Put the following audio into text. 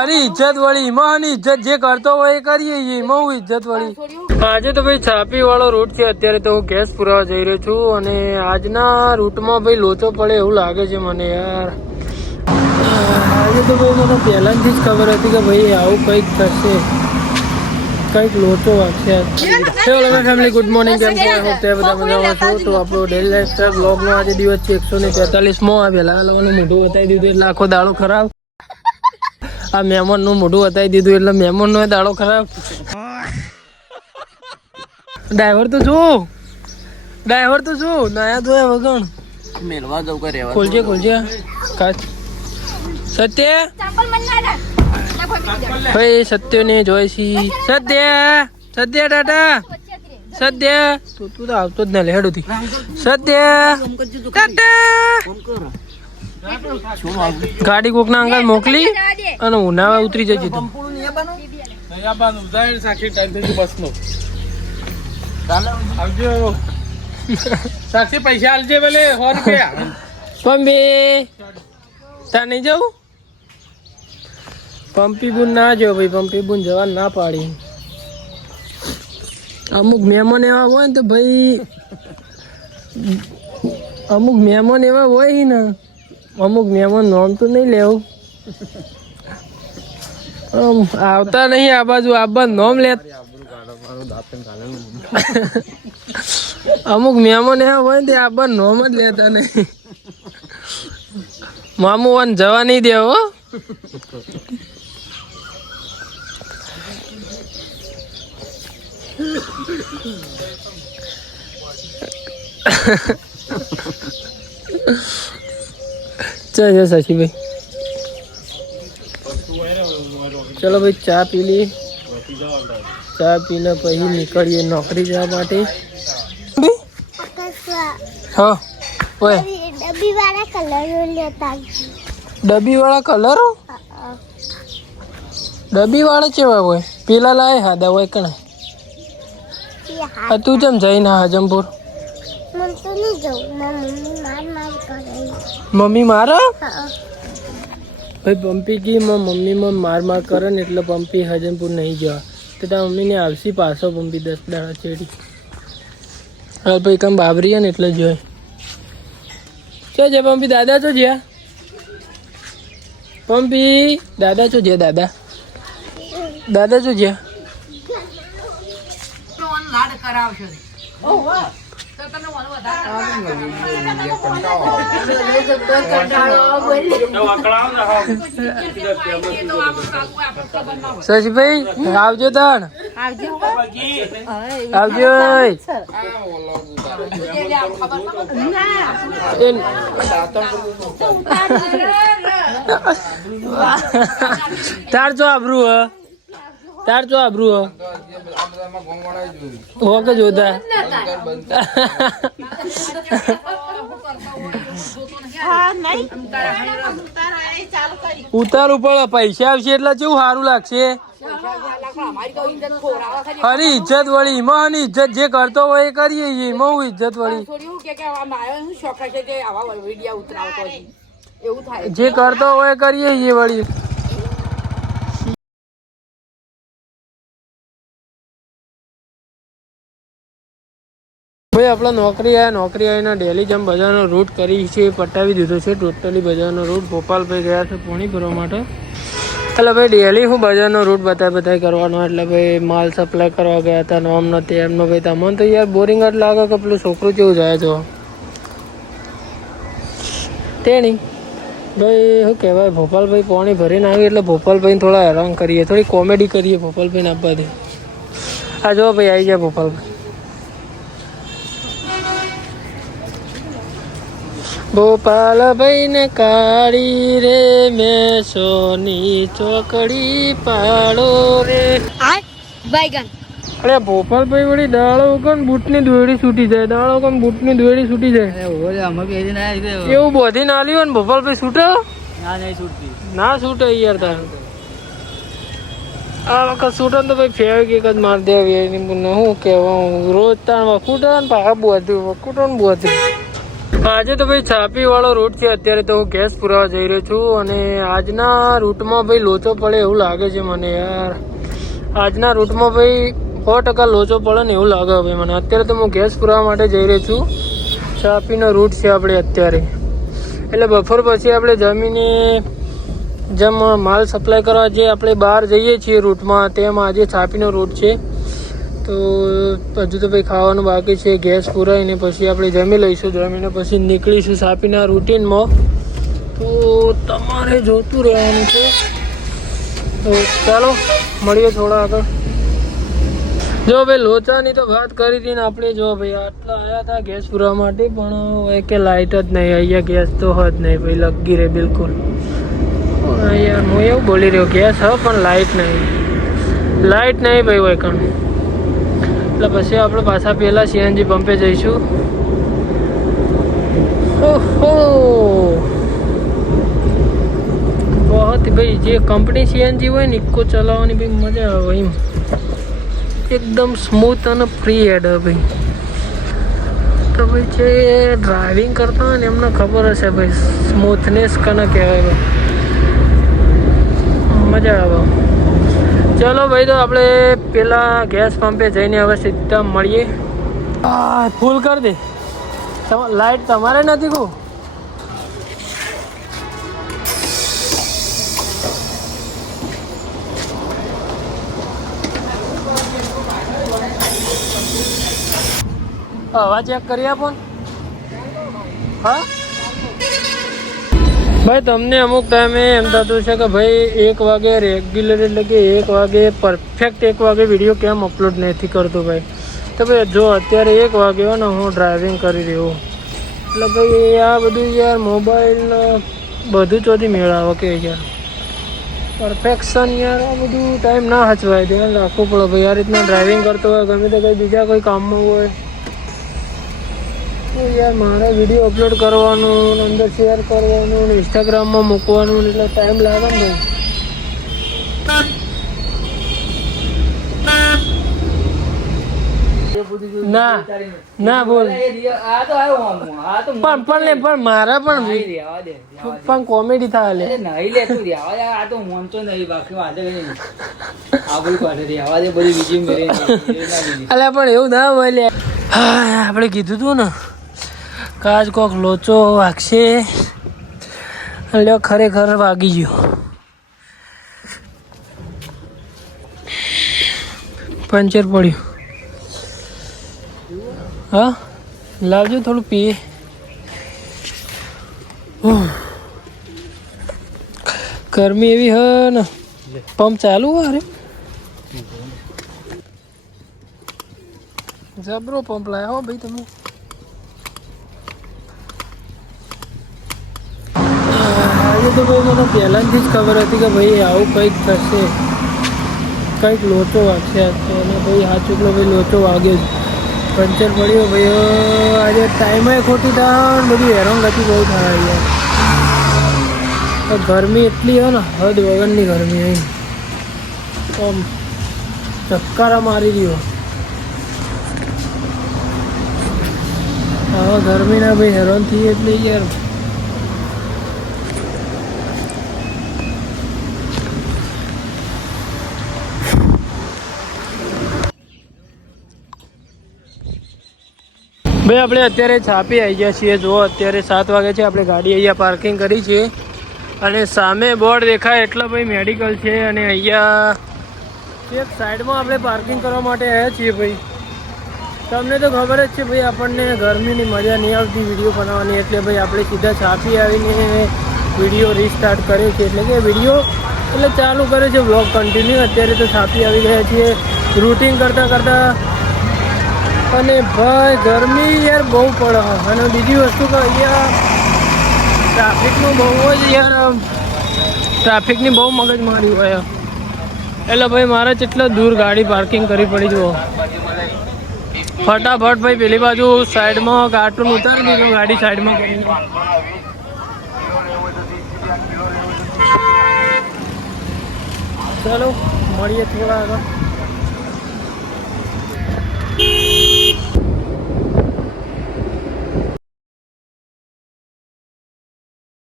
અરે ઇજ્જત વળી માં ઇજ્જત જે કરતો હોય એ કરીએ એમાં હું ઇજ્જત વળી. આજે તો ભાઈ છાપી વાળો રૂટ છે. અત્યારે તો હું ગેસ પુરાવા જઈ રહ્યો છું અને આજના રૂટમાં ભાઈ લોચો પડે એવું લાગે છે મને યાર. આજે તો ભાઈ મને પહેલાથી જ ખબર હતી કે ભાઈ આવું કંઈક થશે, કંઈક લોચો વાગશે. ચલો ફેમિલી, ગુડ મોર્નિંગ. કેમ છો? હોપ તે બધા મજામાં છો. તો આપણો ડેલી લાઈફસ્ટાઈલ બ્લોગનો આજે દિવસ છે 143મો. આ પહેલા લોકોનું મોઢું બતાવી દીધું એટલે આખો દાડો ખરાબ. આ મહેમાનનું મોઢું બતાવી દીધું એટલે મહેમાનનો દાડો ખરાબ. ડ્રાઈવર તો શું નયા ધોયા વગર મેલવા દઉં કરે. ખોલજે કાચ. સત્ય ભાઈ, સત્ય ને જોઈશી. સત્ય ટાટા. સત્ય તું તો આવતો જ ના લે હેડું થી. સત્ય ગાડી કોક ના અંગાત મોકલી અને ઉનાવા ઉતરી જજે તું. સાક્ષી પૈસા આલજે ભલે 100 રૂપિયા. પંપી તા નહીં જવું. પંપી બુન ના જો ભાઈ, પંપી બુન જવા ના પાડી. અમુક મહેમાન એવા હોય ને તો ભાઈ, અમુક મહેમાન એવા હોય ને, અમુક મહેમાન નામ તો નહીં લેવું. આવતા નહીં આ બાજુ, આબા નોમ લે. અમુક મહેમાન એવા હોય ને તે આબા નોમ જ લેતા નહીં. મામુ વાન જવા નહીં દેવો. ચાલ શશીભાઈ, ચલો ભાઈ ચા પી લઈએ. ચા પીને પછી નીકળીએ નોકરી જવા માટે. હા ઓય, ડબ્બી વાળા કલરો. ડબ્બી વાળા કેવા હોય? પેલા લાય હાદા હોય કણા. તું કેમ જઈને હજમપુર? મમ્મી મારે ભાઈ. પંપી કી મમ્મી માર કરે ને એટલે પંપી હજમપુર નહીં જવા. તો તારા મમ્મીને આવશી પાછો પંપી 10 દાડા ચેડી. હા ભાઈ કામ બાબરી ને એટલે જોઈ. ચો જે પંપી દાદા ચો જ્યાં? પંપી દાદા ચો જ્યાં? દાદા ચો જ્યાં? લાડ કરાવશો. શશીભાઈ આવજો તાણ. આવજો. તાર જો આબરું હોક જોતા. ઉતારવું પડે, પૈસા આવશે એટલે કેવું સારું લાગશે. અરે ઇજ્જત વળી માં ઇજ્જત જે કરતો હોય એ કરીએ એમાં હું ઇજ્જત વળી. જે કરતો હોય એ કરીએ એ વળી. ભાઈ આપણે નોકરી આવીને ડેલી જેમ બજારનો રૂટ કરી છે પટાવી દીધો છે ટોટલી બજારનો રૂટ. ભોપાલભાઈ ગયા છે પોણી ભરવા માટે. એટલે ભાઈ ડેલી હું બજારનો રૂટ બતાવી કરવાનો. એટલે ભાઈ માલ સપ્લાય કરવા ગયા હતા ને આમ નથી એમનો. ભાઈ તમને તો યાર બોરિંગ જ લાગે કે પેલું છોકરું કેવું જાય તો તેણી. ભાઈ શું કહેવાય, ભોપાલભાઈ પોણી ભરીને આવી એટલે ભોપાલભાઈને થોડા હેરાન કરીએ, થોડી કોમેડી કરીએ ભોપાલભાઈને આપવાથી. આ જો ભાઈ આવી જાય ભોપાલભાઈ. ભોપાલ ભાઈ ને કાળી રે મેં સોની ચોકડી પાડો રે. અરે ભોપાલ ભાઈ વળી દાળો કોણ બૂટની દોરડી છૂટી જાય. દાળો કોણ બૂટની દોરડી છૂટી જાય. એવું બધી ના લ્યો ને ભોપાલ ભાઈ છૂટે ના છૂટે યાર. તાર આ વખત છૂટે તો ભાઈ ફેવિક એક જ માર દેવી. શું કેવા રોજ તાર વખૂટે ને પાછા બધું વખૂટો ને બધું. આજે તો ભાઈ છાપી વાળો રૂટ છે. અત્યારે તો હું ગેસ પુરાવા જઈ રહ્યો છું અને આજના રૂટમાં ભાઈ લોચો પડે એવું લાગે છે મને યાર. આજના રૂટમાં ભાઈ 100% લોચો પડે ને એવું લાગે ભાઈ મને. અત્યારે તો હું ગેસ પુરાવા માટે જઈ રહ્યો છું. છાપીનો રૂટ છે આપણે અત્યારે, એટલે બપોર પછી આપણે જમીને જેમ માલ સપ્લાય કરવા જે આપણે બહાર જઈએ છીએ રૂટમાં, તેમ આજે છાપીનો રૂટ છે. તો હજુ તો ભાઈ ખાવાનું બાકી છે. ગેસ પુરાવીને પછી આપણે જમી લઈશું. જમીને પછી નીકળીશું છાપીના રૂટીનમાં. તો તમારે જોતું રહેવાનું છે. તો ચાલો મળીએ થોડા આગળ. જો ભાઈ લોચાની તો વાત કરી હતી ને આપણે. જો ભાઈ આટલા આવ્યા હતા ગેસ પુરાવા માટે, પણ કે લાઇટ જ નહીં. અહીંયા ગેસ તો જ નહીં ભાઈ, લગી રહે બિલકુલ. યાર હું એવું બોલી રહ્યો, ગેસ હ પણ લાઇટ નહીં. લાઇટ નહીં ભાઈ હોય કણ. એટલે પછી આપણે પાછા પહેલા સીએનજી પંપે જઈશું. ઓહો બહુ ભાઈ, જે કંપની સીએનજી હોય ને ઇકો ચલાવવાની ભાઈ મજા આવે એમ. એકદમ સ્મૂથ અને ફ્રી હેડ ભાઈ. તો ભાઈ જે ડ્રાઇવિંગ કરતા હોય ને એમને ખબર હશે ભાઈ સ્મૂથનેસ કને કહેવાય ભાઈ. મજા આવે. ચલો ભાઈ, તો આપણે પેલા ગેસ પંપે જઈને હવે સીધા મળીએ. ફૂલ કરી દે. લાઈટ તમારે નથી કહું. હવા ચેક કરી આપો. હા ભાઈ, તમને અમુક ટાઈમે એમ થતું છે કે ભાઈ 1 વાગે રેગ્યુલર, એટલે કે 1 વાગે પરફેક્ટ 1 વાગે વિડીયો કેમ અપલોડ નથી કરતો ભાઈ. તો ભાઈ જો અત્યારે 1 વાગ્યો ને હું ડ્રાઇવિંગ કરી રહ્યો, એટલે ભાઈ આ બધું યાર મોબાઈલ બધું ચોથી મેળાવો કે યાર પરફેક્શન યાર. આ બધું ટાઈમ ના હચવાય, ધ્યાન રાખવું પડે ભાઈ. આ રીતના ડ્રાઇવિંગ કરતો હોય, ગમે તે કંઈ બીજા કોઈ કામમાં હોય તો યાર મારે વિડીયો અપલોડ કરવાનું, અંદર શેર કરવાનું, ઇન્સ્ટાગ્રામમાં મૂકવાનું, એટલે ટાઈમ લાગે ને. ના ના બોલ. પણ મારા પણ કોમેડી થાય. અલ્યા પણ એવું ના હોય. આપણે કીધું તું ને કાજ કોક લોચો વાગશે. લ્યો ખરેખર વાગી ગયો. પંચર પડ્યું. હા લાવજો થોડું પીએ. ગરમી એવી હ ને. પંપ ચાલુ અરે જબરો પંપ લાયા હો ભાઈ તમે. આજે તો ભાઈ મને પહેલાંથી જ ખબર હતી કે ભાઈ આવું કંઈક થશે, કંઈક લોચો વાગશે. અને ભાઈ હા ચૂકલો ભાઈ લોચો વાગ્યો જ. પંચર પડ્યો ભાઈ. આજે ટાઈમે ખોટી થાય, બધી હેરાનગતિ બહુ થાય યાર. ગરમી એટલી હોય ને હદ વગરની ગરમી અહીં. આમ ચક્કારા મારી રહ્યો. હવે ગરમીના ભાઈ હેરાન થઈ એટલે યાર. ભાઈ આપણે અત્યારે છાપી આવી ગયા છીએ. જુઓ અત્યારે 7 વાગે છે. આપણે ગાડી અહીંયા પાર્કિંગ કરી છે અને સામે બોર્ડ દેખાય એટલે ભાઈ મેડિકલ છે. અને અહીંયા એક સાઈડમાં આપણે પાર્કિંગ કરવા માટે આવ્યા છીએ ભાઈ. તમને તો ખબર જ છે ભાઈ, આપણને ગરમીની મજા નહીં આવતી વિડીયો બનાવવાની, એટલે ભાઈ આપણે સીધા છાપી આવીને વિડીયો રીસ્ટાર્ટ કર્યો છે. એટલે કે વિડીયો એટલે ચાલુ કર્યો છે, વ્લોગ કન્ટિન્યુ. અત્યારે તો છાપી આવી ગયા છીએ રૂટિંગ કરતાં કરતાં. અને ભાઈ ગરમી યાર બહુ પડે. અને બીજી વસ્તુ કે અહીંયા ટ્રાફિકનું બહુ જ યાર, ટ્રાફિકની બહુ મગજમારી હોય. એટલે ભાઈ મારે કેટલા દૂર ગાડી પાર્કિંગ કરવી પડી. જુઓ ફટાફટ ભાઈ પેલી બાજુ સાઈડમાં કાર્ટૂન ઉતારી દીધું, ગાડી સાઈડમાં કરીને. ચાલો મળીએ થોડા આગળ.